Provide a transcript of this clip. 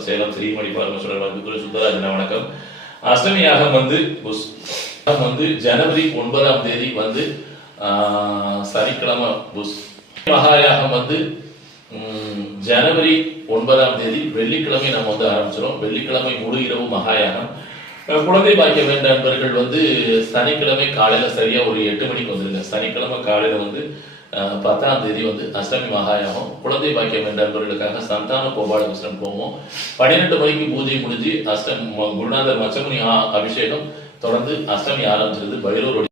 From Salem Shreemani Parameswarar வந்து சுந்தராஜன வணக்கம். அஷ்டமி யாகம் வந்து ஜனவரி 9ஆம் தேதி வந்து சனிக்கிழமை புஷ். மகாயாகம் வந்து ஜனவரி 9ஆம் தேதி வெள்ளிக்கிழமை நம்ம வந்து ஆரம்பிச்சிடும். வெள்ளிக்கிழமை முழு இரவு மகாயாகம். குழந்தை பாக்கிய வேண்ட நண்பர்கள் வந்து சனிக்கிழமை காலையில சரியா ஒரு 8 மணிக்கு வந்துருங்க. சனிக்கிழமை காலையில வந்து 10ஆம் தேதி வந்து அஷ்டமி மகாயாகம். குழந்தை பாக்கிய வேண்ட நண்பர்களுக்காக சந்தான கோபாலகிருஷ்ணன் போவோம். 12 மணிக்கு பூஜை முடிஞ்சு குருநாதர் மச்சமுனி அபிஷேகம் தொடர்ந்து அஷ்டமி ஆரம்பிச்சிருது. பைரவருடைய